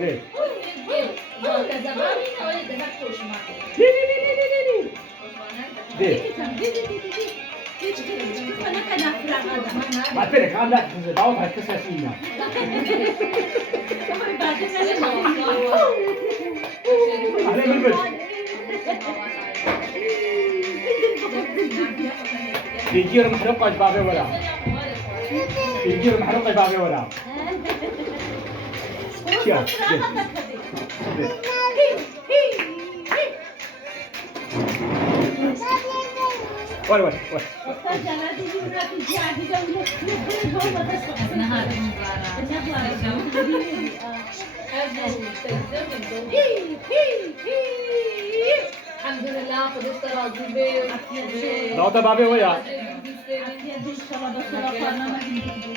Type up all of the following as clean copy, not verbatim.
ليه؟ بعد كده كان لا بعوضها كساسية. أهلا بالبيت. بيجير محروقة بابي ولا. بيجير محروقة بابي ولا. شيا. ولا ولا ولا. الحمد لله قدرت راضي بيه. لا ده بابي ويا.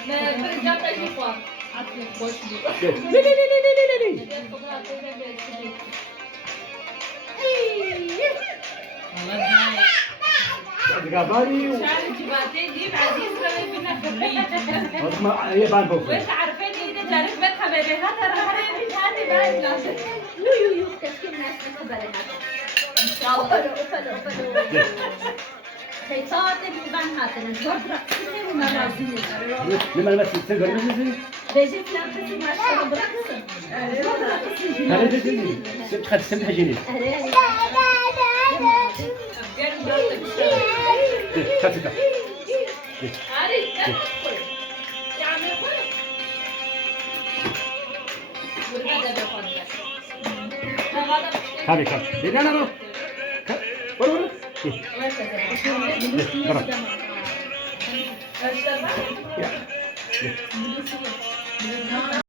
ما برجع تجيبها. boş جاباني شارك جباتي جيب عزيز بقى فينا خبرية. اسمع هي بان بوك. وانت عارفين إذا تعرف بيت حبيبي هذا رهرين مش هذه باين لازم. يو تسكين ناس نخبرها. إن شاء الله. خيطاتي بان هاتنا جرب رقصتي وما لازم. لما المسجد تقدر تنزل. بيجي فلان بس ما شاء الله برقص. هذا جديد. سبت خد سبت جديد. كاتكا. هذه كات. لا لا لا. ورا ورا.